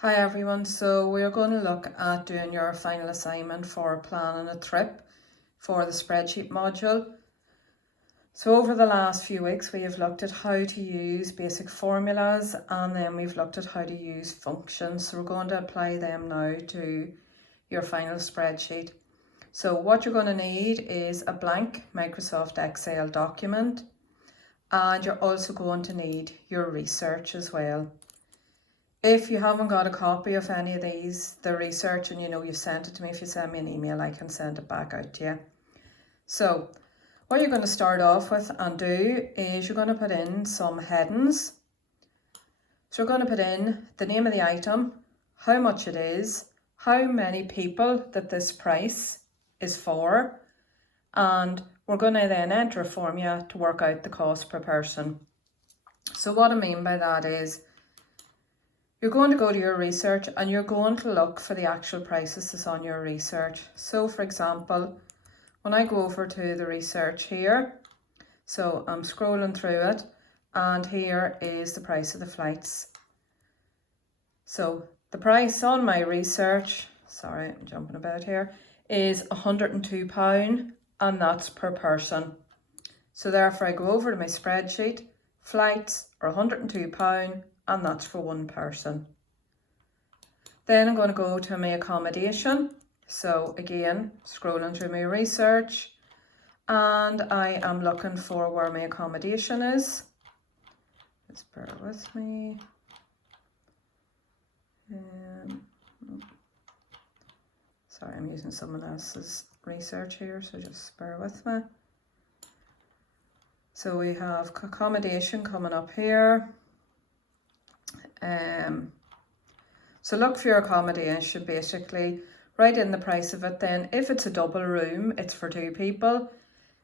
Hi everyone, so we're going to look at doing your final assignment for planning a trip for the spreadsheet module. So over the last few weeks we have looked at how to use basic formulas, and then we've looked at how to use functions. So we're going to apply them now to your final spreadsheet. So what you're going to need is a blank Microsoft Excel document, and you're also going to need your research as well. If you haven't got a copy of any of these, the research, and you've sent it to me, if you send me an email, I can send it back out to you. So what you're going to start off with and do is you're going to put in some headings. So we're going to put in the name of the item, how much it is, how many people that this price is for, and we're going to then enter a formula to work out the cost per person. So what I mean by that is, you're going to go to your research and you're going to look for the actual prices that's on your research. So for example, when I go over to the research here, so I'm scrolling through it, and here is the price of the flights. So the price on my research, sorry, I'm jumping about here, is £102, and that's per person. So therefore I go over to my spreadsheet, flights are £102, and that's for one person. Then I'm going to go to my accommodation. So again, scrolling through my research, and I am looking for where my accommodation is. Just bear with me. Sorry, I'm using someone else's research here, so just bear with me. So we have accommodation coming up here. So look for your accommodation, basically write in the price of it. Then if it's a double room, it's for 2 people.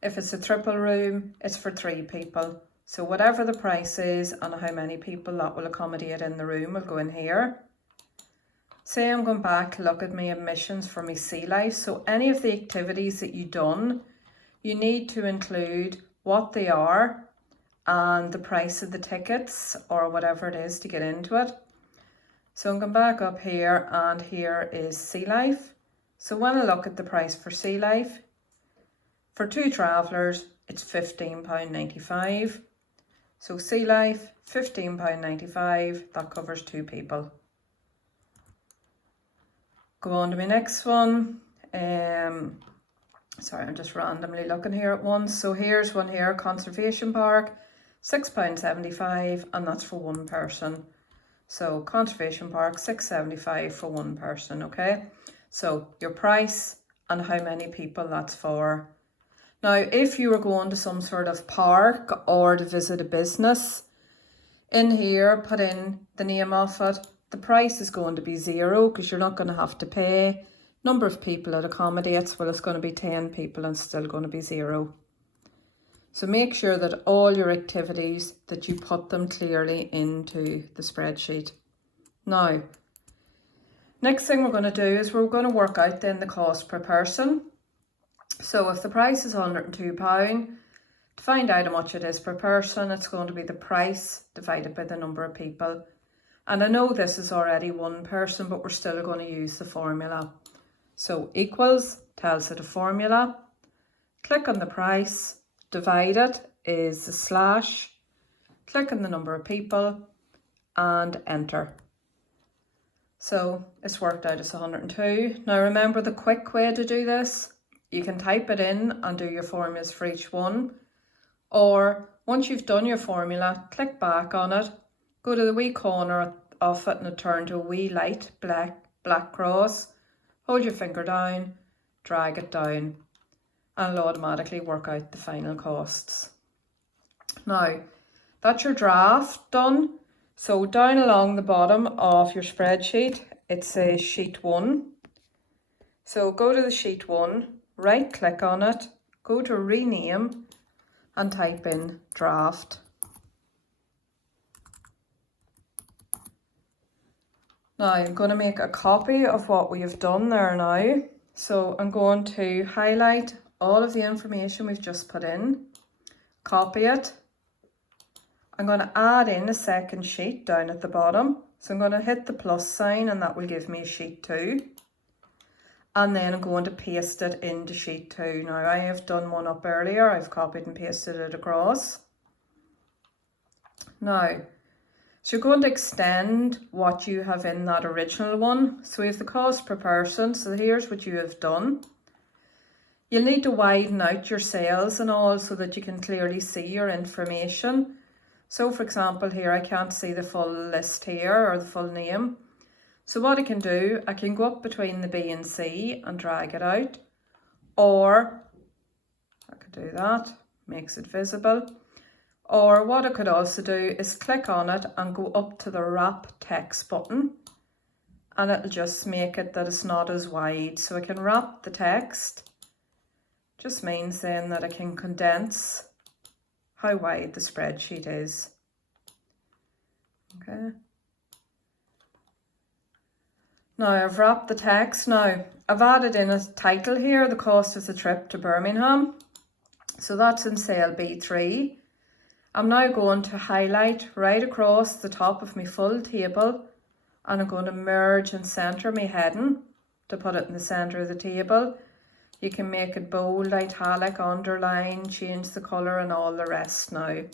If it's a triple room, it's for 3 people. So whatever the price is and how many people that will accommodate in the room will go in here. Say I'm going back to look at my admissions for my Sea Life. So any of the activities that you've done, you need to include what they are and the price of the tickets or whatever it is to get into it. So I'm going back up here, and here is Sea Life. So when I look at the price for Sea Life, for 2 travellers, it's £15.95. So Sea Life, £15.95, that covers 2 people. Go on to my next one. Sorry, I'm just randomly looking here at once. So here's one here, Conservation Park, £6.75, and that's for one person. So Conservation Park, £6.75 for one person, okay? So your price and how many people that's for. Now, if you were going to some sort of park or to visit a business, in here, put in the name of it. The price is going to be 0 because you're not going to have to pay. Number of people it accommodates, well, it's going to be 10 people and still going to be 0. So make sure that all your activities, that you put them clearly into the spreadsheet. Now, next thing we're going to do is we're going to work out then the cost per person. So if the price is £102, to find out how much it is per person, it's going to be the price divided by the number of people. And I know this is already one person, but we're still going to use the formula. So equals tells it a formula. Click on the price. Divide it is the slash, click on the number of people and enter. So it's worked out as 102. Now remember the quick way to do this, you can type it in and do your formulas for each one, or once you've done your formula, click back on it, go to the wee corner of it and it turn to a wee light black cross, hold your finger down, drag it down, and it'll automatically work out the final costs. Now, that's your draft done. So down along the bottom of your spreadsheet, it says sheet 1. So go to the sheet 1, right click on it, go to rename and type in draft. Now I'm going to make a copy of what we have done there now. So I'm going to highlight all of the information we've just put in, copy it, I'm going to add in a second sheet down at the bottom. So I'm going to hit the plus sign and that will give me a sheet 2. And then I'm going to paste it into sheet 2. Now I have done one up earlier. I've copied and pasted it across. Now, so you're going to extend what you have in that original one. So we have the cost per person. So here's what you have done. You'll need to widen out your cells and all so that you can clearly see your information. So for example here, I can't see the full list here or the full name. So what I can do, I can go up between the B and C and drag it out. Or, I could do that, makes it visible. Or what I could also do is click on it and go up to the wrap text button. And it'll just make it that it's not as wide. So I can wrap the text. Just means then that I can condense how wide the spreadsheet is. Okay. Now I've wrapped the text. Now I've added in a title here, the cost of the trip to Birmingham. So that's in cell B3. I'm now going to highlight right across the top of my full table and I'm going to merge and centre my heading to put it in the centre of the table. You can make it bold, italic, underline, change the colour and all the rest now.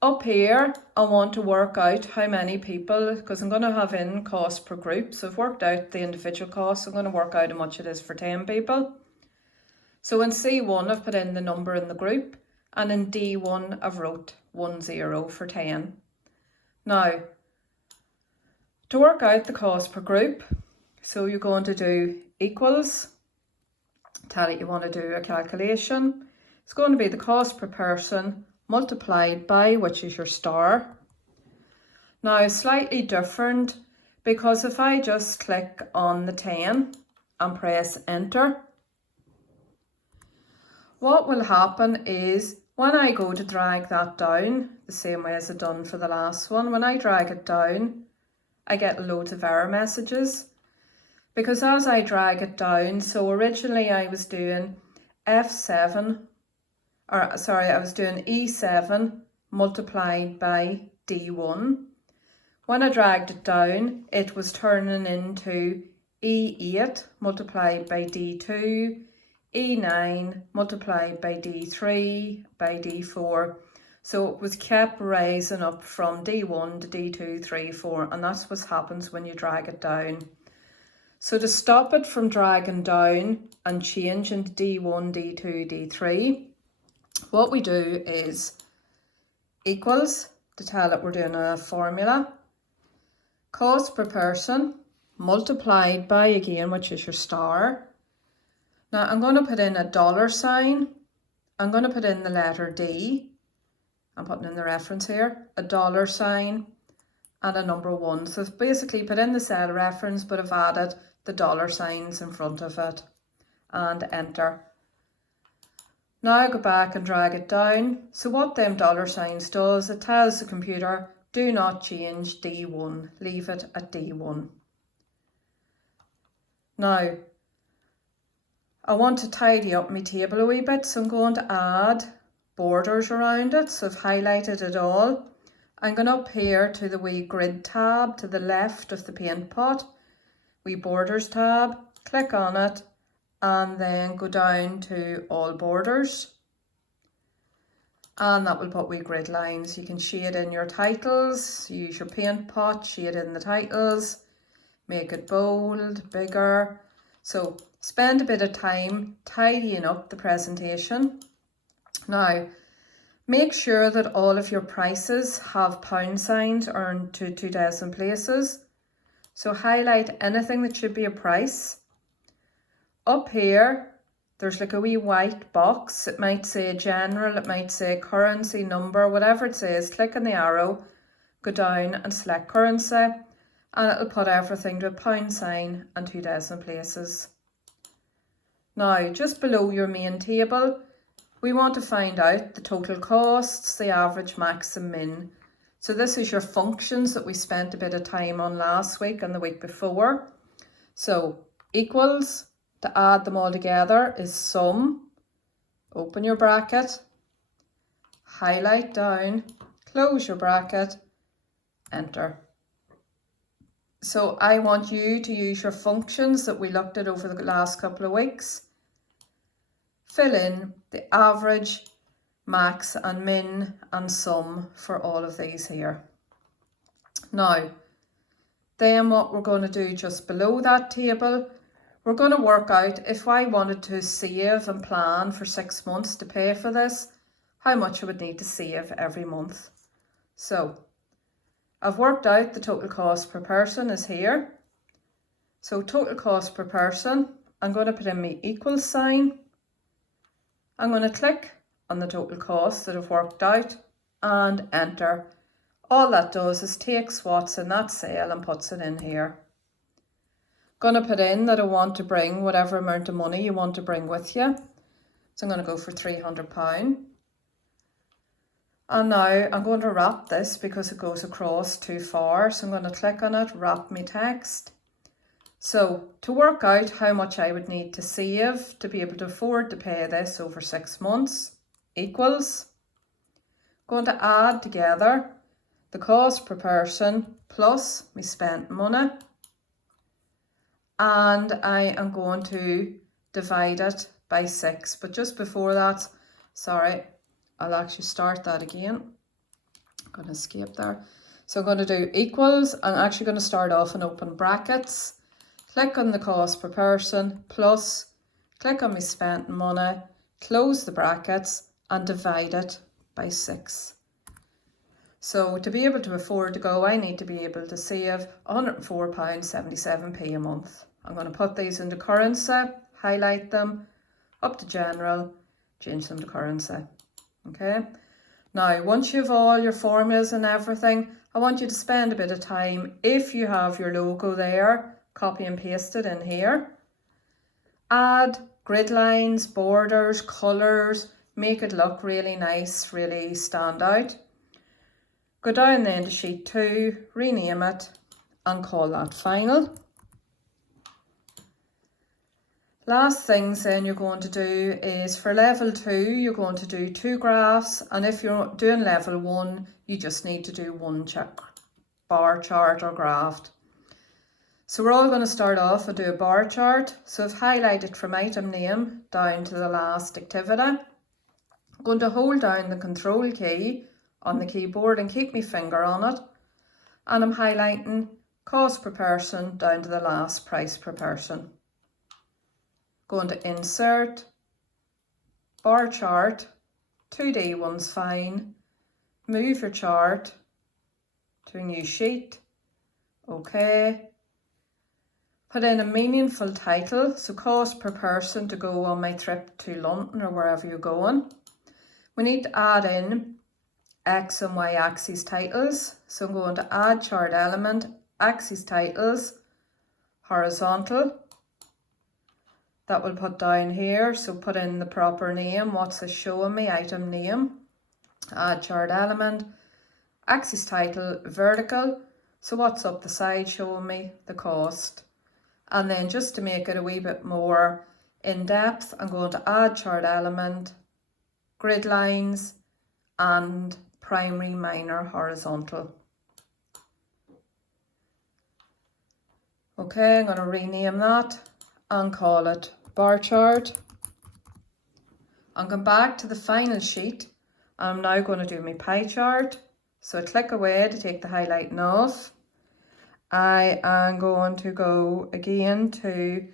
Up here, I want to work out how many people, because I'm going to have in cost per group. So I've worked out the individual costs. I'm going to work out how much it is for 10 people. So in C1, I've put in the number in the group. And in D1, I've wrote 10 for 10. Now, to work out the cost per group, so you're going to do equals. Tell it you want to do a calculation. It's going to be the cost per person multiplied by, which is your star. Now slightly different because if I just click on the 10 and press enter, what will happen is when I go to drag that down, the same way as I've done for the last one, when I drag it down, I get loads of error messages. Because as I drag it down, so originally I was doing I was doing E7 multiplied by D1. When I dragged it down, it was turning into E8 multiplied by D2, E9 multiplied by D3 by D4. So it was kept rising up from D1 to D2, 3, 4, and that's what happens when you drag it down. So to stop it from dragging down and change into D1, D2, D3, what we do is equals, to tell it we're doing a formula, cost per person multiplied by, again, which is your star. Now I'm going to put in a $sign. I'm going to put in the letter D. I'm putting in the reference here, a $sign and a number 1. So I've basically put in the cell reference, but I've added the $signs in front of it and enter. Now I go back and drag it down. So what them $signs does, it tells the computer, do not change D1, leave it at D1. Now, I want to tidy up my table a wee bit, so I'm going to add borders around it. So I've highlighted it all. I'm going up here to the wee grid tab to the left of the paint pot, wee borders tab, click on it and then go down to all borders. And that will put wee grid lines. You can shade in your titles, use your paint pot, shade in the titles, make it bold, bigger. So spend a bit of time tidying up the presentation. Now, make sure that all of your prices have pound signs or into 2,000 places. So highlight anything that should be a price. Up here, there's like a wee white box. It might say general, it might say currency, number, whatever it says. Click on the arrow, go down and select currency, and it'll put everything to a pound sign and 2,000 places. Now, just below your main table, we want to find out the total costs, the average, max and min. So this is your functions that we spent a bit of time on last week and the week before. So equals, to add them all together, is sum. Open your bracket, highlight down, close your bracket, enter. So I want you to use your functions that we looked at over the last couple of weeks. Fill in the average, max and min and sum for all of these here. Now, then what we're going to do just below that table, we're going to work out if I wanted to save and plan for 6 months to pay for this, how much I would need to save every month. So I've worked out the total cost per person is here. So total cost per person, I'm going to put in my equals sign. I'm going to click on the total cost that I've worked out and enter. All that does is takes what's in that cell and puts it in here. Going to put in that I want to bring whatever amount of money you want to bring with you. So I'm going to go for £300. And now I'm going to wrap this because it goes across too far. So I'm going to click on it, wrap my text. So to work out how much I would need to save to be able to afford to pay this over 6 months, equals, going to add together the cost per person plus my spent money, and I am going to divide it by 6. But just before that, sorry, I'll actually start that again. I'm going to escape there. So I'm going to do equals. I'm actually going to start off in open brackets. Click on the cost per person plus, click on my spent money, close the brackets and divide it by 6. So to be able to afford to go, I need to be able to save £104.77 a month. I'm going to put these into currency, highlight them, up to general, change them to currency. Okay. Now, once you have all your formulas and everything, I want you to spend a bit of time, if you have your logo there, copy and paste it in here. Add grid lines, borders, colours, make it look really nice, really stand out. Go down then to sheet 2, rename it and call that final. Last things then you're going to do is for level 2, you're going to do 2 graphs, and if you're doing level 1, you just need to do 1 bar chart or graph. So we're all going to start off and do a bar chart. So I've highlighted from item name down to the last activity. I'm going to hold down the control key on the keyboard and keep my finger on it, and I'm highlighting cost per person down to the last price per person. Going to insert, bar chart, 2D one's fine, move your chart to a new sheet, okay. Put in a meaningful title, so cost per person to go on my trip to London or wherever you're going. We need to add in X and Y axis titles. So I'm going to add chart element, axis titles, horizontal. That will put down here. So put in the proper name. What's it showing me? Item name. Add chart element, axis title, vertical. So what's up the side showing me? The cost. And then just to make it a wee bit more in depth, I'm going to add chart element, grid lines and primary, minor, horizontal. Okay, I'm going to rename that and call it bar chart. I'm going back to the final sheet. I'm now going to do my pie chart. So I click away to take the highlighting off. I am going to go again to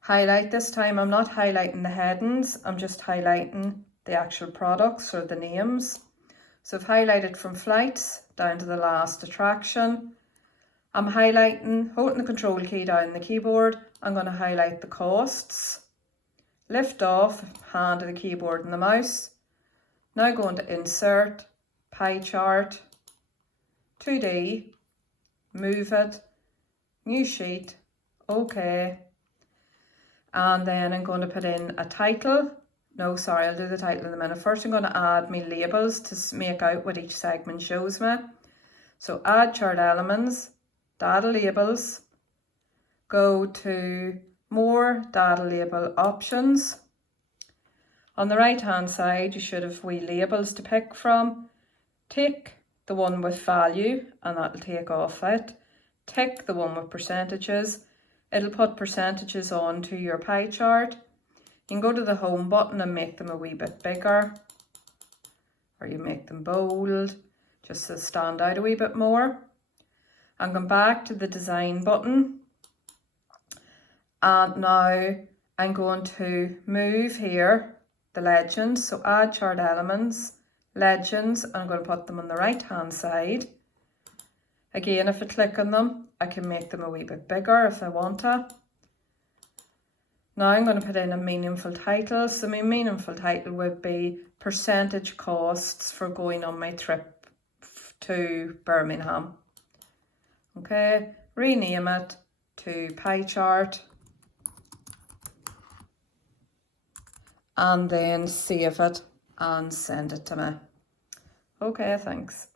highlight. This time I'm not highlighting the headings, I'm just highlighting the actual products or the names. So I've highlighted from flights down to the last attraction. I'm highlighting, holding the control key down the keyboard, I'm going to highlight the costs. Lift off, hand to the keyboard and the mouse. Now going to insert, pie chart, 2D, move it, new sheet, okay. And then I'm going to put in a title. No, sorry, I'll do the title in a minute. First I'm going to add my labels to make out what each segment shows me. So add chart elements, data labels, go to more data label options. On the right hand side you should have wee labels to pick from. Take the one with value, and that'll take off it. Tick the one with percentages. It'll put percentages onto your pie chart. You can go to the home button and make them a wee bit bigger, or you make them bold, just to stand out a wee bit more. And come back to the design button. And now I'm going to move here the legends. So add chart elements, legends, and I'm going to put them on the right hand side. Again, if I click on them, I can make them a wee bit bigger if I want to. Now I'm going to put in a meaningful title. So my meaningful title would be percentage costs for going on my trip to Birmingham. Okay, rename it to pie chart. And then save it and send it to me. Okay, thanks.